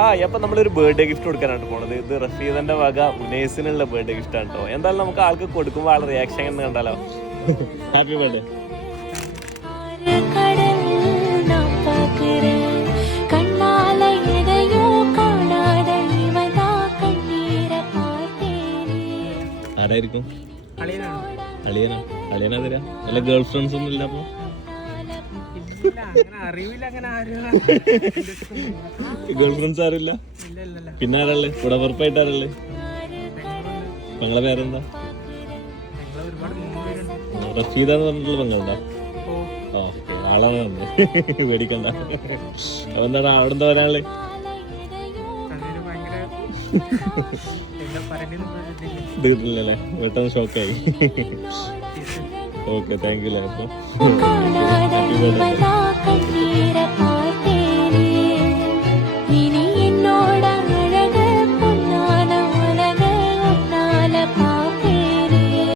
Hi, അപ്പം നമ്മളൊരു birthday gift കൊടുക്കാനായിട്ട് പോണത്. ഇത് റഫീദന്റെ വക ഉനൈസിനുള്ള ബർത്ത്ഡേ ഗിഫ്റ്റ് ആണ് കേട്ടോ. എന്തായാലും നമുക്ക് ആൾക്ക് കൊടുക്കുമ്പോൾ ആളുടെ റിയാക്ഷൻ എന്ന് കണ്ടാലോ. Happy birthday. ആരായിരിക്കും? അളിയനാ? അളിയനാ തരാ? അല്ല ഗേൾ ഫ്രണ്ട്സ് ഒന്നും ഇല്ല അപ്പൊ? ഗേൾ ഫ്രണ്ട്സ് ആരില്ല? പിന്നെ ആരല്ലേ കൂടെ ഉറപ്പായിട്ട് ആരല്ലേ? പെങ്ങളെ പേരെന്താ? റഷീദ എന്ന് പറഞ്ഞിട്ടുള്ള പെങ്ങളുണ്ടോ? ഓക്കെ, ആളാണ് വന്നത്, പേടിക്കണ്ട. അപ്പൊ എന്താണ് അവിടെ എന്താ പറയാനുള്ളത്? തീർന്നില്ലല്ലേ? പെട്ടെന്ന് ഷോക്കായി. Okay, thank you. Happy birthday.